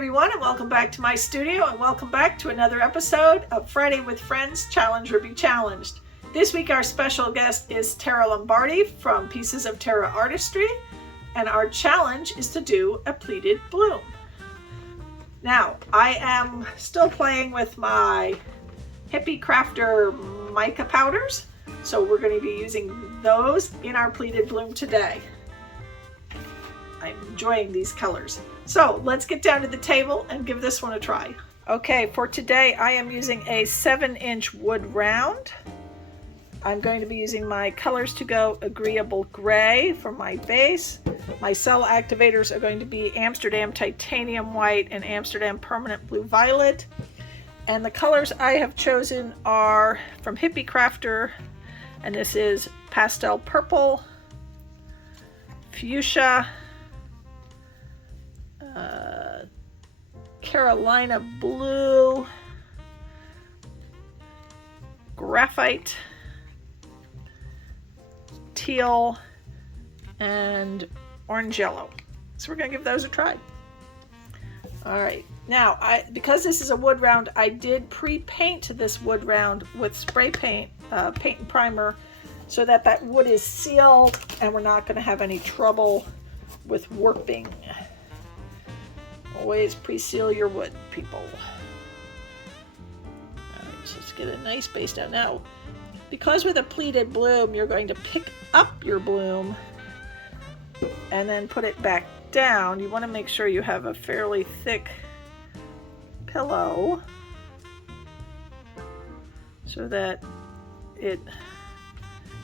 everyone, and welcome back to my studio, and welcome back to another episode of Friday with Friends Challenge or Be Challenged. This week our special guest is Tara Lombardi from Pieces of Tara Artistry, and our challenge is to do a pleated bloom. Now, I am still playing with my Hippie Crafter mica powders, so we're going to be using those in our pleated bloom today. I'm enjoying these colors. So let's get down to the table and give this one a try. Okay, for today I am using a 7-inch wood round. I'm going to be using my Colors to Go Agreeable Gray for my base. My cell activators are going to be Amsterdam Titanium White and Amsterdam Permanent Blue Violet. And the colors I have chosen are from Hippie Crafter, and this is Pastel Purple, Fuchsia, Carolina Blue, Graphite, Teal, and Orange Yellow. So we're going to give those a try. Alright, now because this is a wood round, I did pre-paint this wood round with spray paint, paint and primer, so that wood is sealed and we're not going to have any trouble with warping. Always pre-seal your wood, people. Alright, so let's get a nice base down. Now, because with a pleated bloom, you're going to pick up your bloom and then put it back down. You want to make sure you have a fairly thick pillow so that it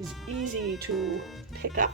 is easy to pick up.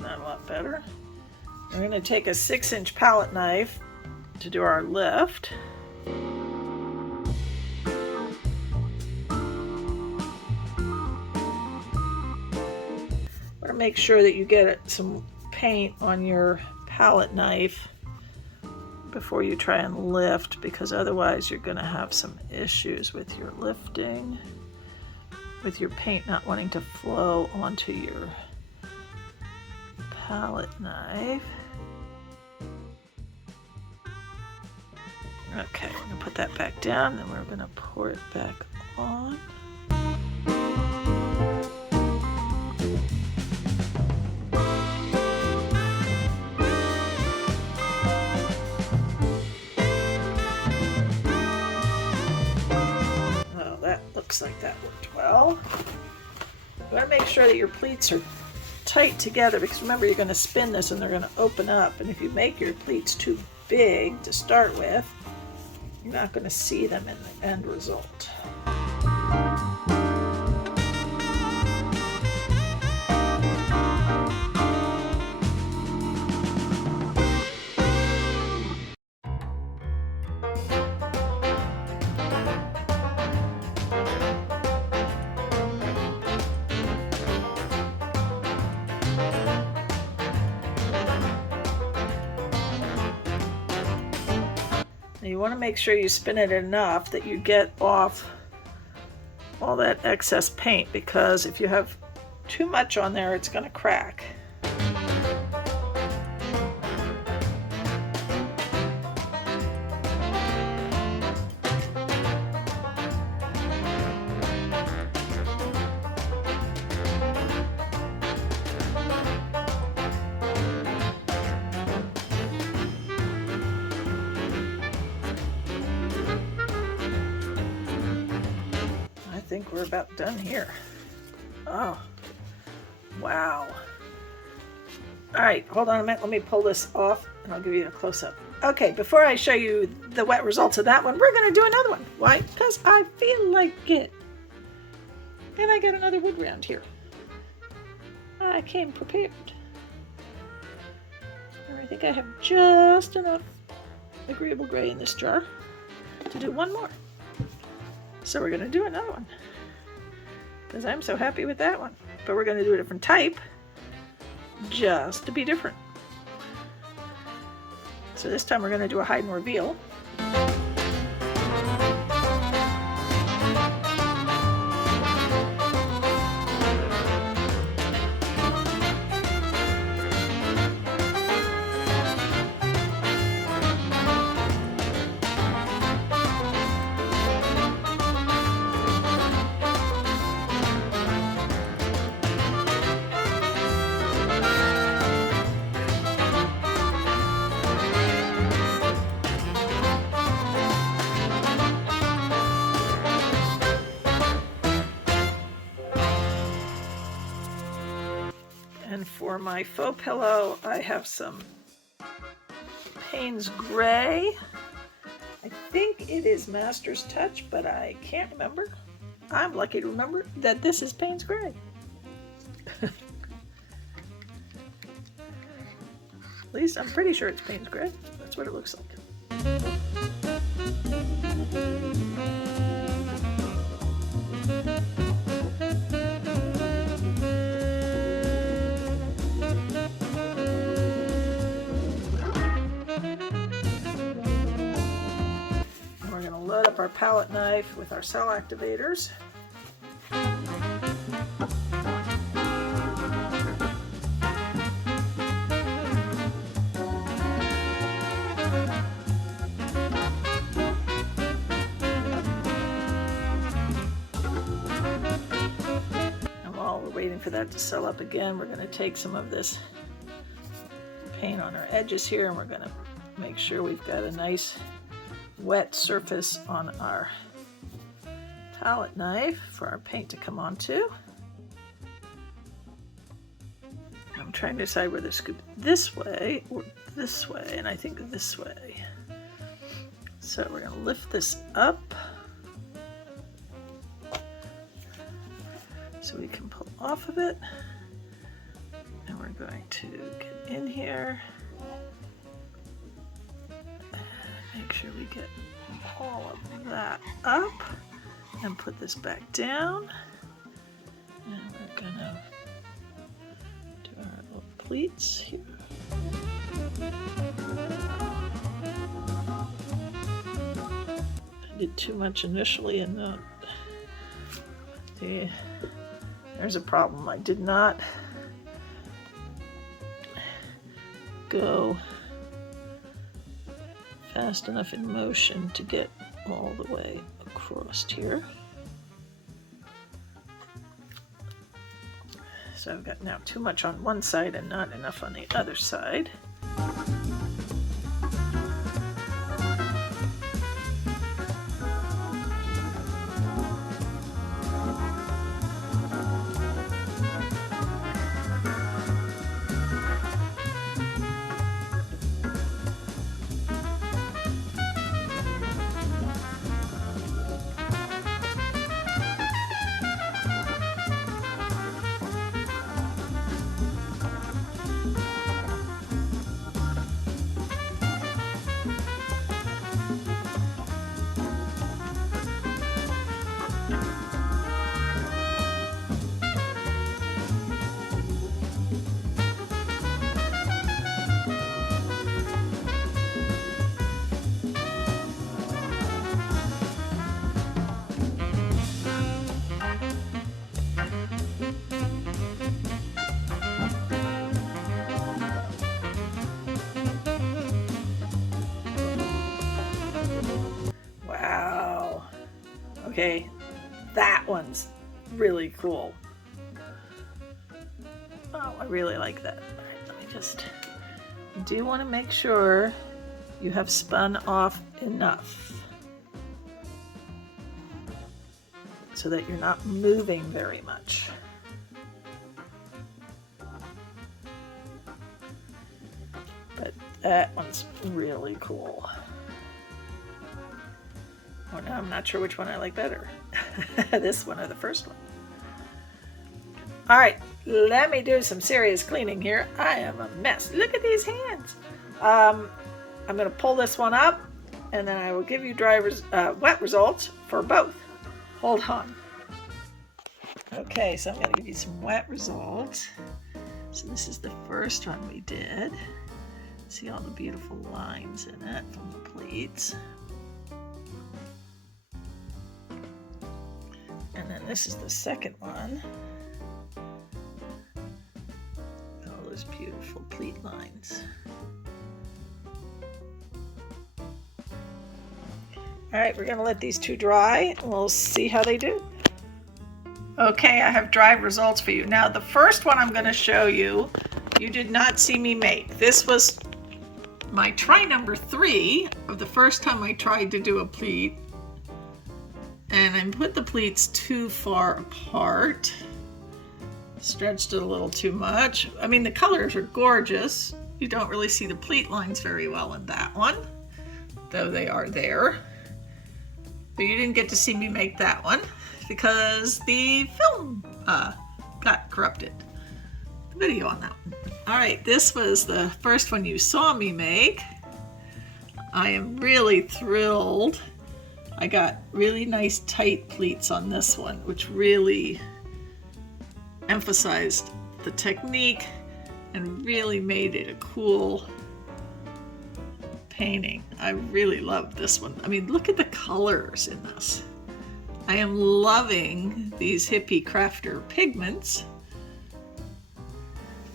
That a lot better. We're going to take a 6-inch palette knife to do our lift. Want to make sure that you get some paint on your palette knife before you try and lift, because otherwise you're going to have some issues with your lifting, with your paint not wanting to flow onto your palette knife. Okay, we're going to put that back down, and we're going to pour it back on. Oh, that looks like that worked well. You want to make sure that your pleats are tight together, because remember, you're going to spin this and they're going to open up, and if you make your pleats too big to start with, you're not going to see them in the end result. You want to make sure you spin it enough that you get off all that excess paint, because if you have too much on there, it's going to crack. I think we're about done here. Oh, Wow. All right, hold on a minute. Let me pull this off and I'll give you a close-up. Okay, before I show you the wet results of that one, we're going to do another one. Why? Because I feel like it. And I got another wood round here. I came prepared. And I think I have just enough Agreeable Gray in this jar to do one more. So we're going to do another one. Because I'm so happy with that one. But we're going to do a different type. Just to be different. So this time we're going to do a hide and reveal. And for my faux pillow, I have some Paynes Gray. I think it is Master's Touch, but I can't remember. I'm lucky to remember that this is Paynes Gray. At least I'm pretty sure it's Paynes Gray. That's what it looks like. Load up our palette knife with our cell activators. And while we're waiting for that to cell up again, we're going to take some of this paint on our edges here, and we're going to make sure we've got a nice wet surface on our palette knife for our paint to come onto. I'm trying to decide whether to scoop this way or this way, and I think this way. So we're going to lift this up so we can pull off of it, and we're going to get in here. Make sure we get all of that up and put this back down. And we're gonna do our little pleats here. I did too much initially and not. See, there's a problem. I did not go fast enough in motion to get all the way across here. So I've got now too much on one side and not enough on the other side. Okay, that one's really cool. Oh, I really like that. All right, let me just, you do want to make sure you have spun off enough so that you're not moving very much. That one's really cool. Oh, now I'm not sure which one I like better. This one or the first one. All right, let me do some serious cleaning here. I am a mess. Look at these hands. I'm going to pull this one up, and then I will give you wet results for both. Hold on. Okay, so I'm going to give you some wet results. So this is the first one we did. See all the beautiful lines in it from the pleats. And then this is the second one. All those beautiful pleat lines. All right, we're going to let these two dry, and we'll see how they do. Okay, I have dry results for you. Now, the first one I'm going to show you, you did not see me make. This was my try number 3 of the first time I tried to do a pleat. And I put the pleats too far apart. Stretched it a little too much. I mean, the colors are gorgeous. You don't really see the pleat lines very well in that one, though they are there. But you didn't get to see me make that one because the film got corrupted. The video on that one. All right, this was the first one you saw me make. I am really thrilled. I got really nice tight pleats on this one, which really emphasized the technique and really made it a cool painting. I really love this one. I mean, look at the colors in this. I am loving these Hippie Crafter pigments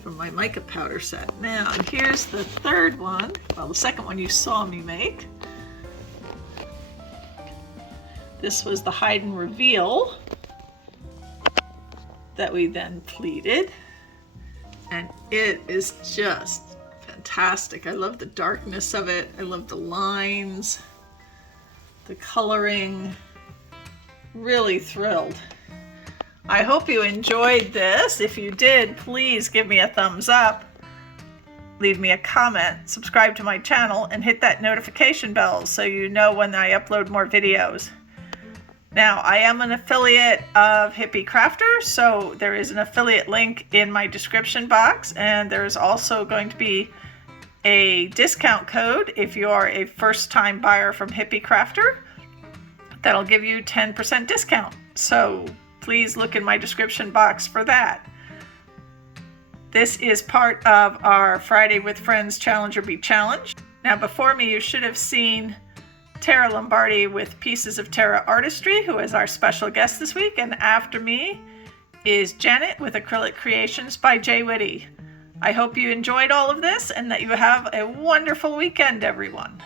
from my mica powder set. Now, here's the third one. Well, the second one you saw me make. This was the Hide and Reveal that we then pleated. And it is just fantastic. I love the darkness of it. I love the lines, the coloring. Really thrilled. I hope you enjoyed this. If you did, please give me a thumbs up, leave me a comment, subscribe to my channel, and hit that notification bell so you know when I upload more videos. Now, I am an affiliate of Hippie Crafter, so there is an affiliate link in my description box, and there's also going to be a discount code if you are a first-time buyer from Hippie Crafter. That'll give you 10% discount. So please look in my description box for that. This is part of our Friday with Friends Challenge or Be Challenged. Now before me, you should have seen Tara Lombardi with Pieces of Terra Artistry, who is our special guest this week. And after me is Janet with Acrylic Creations by Jwitty. I hope you enjoyed all of this and that you have a wonderful weekend, everyone.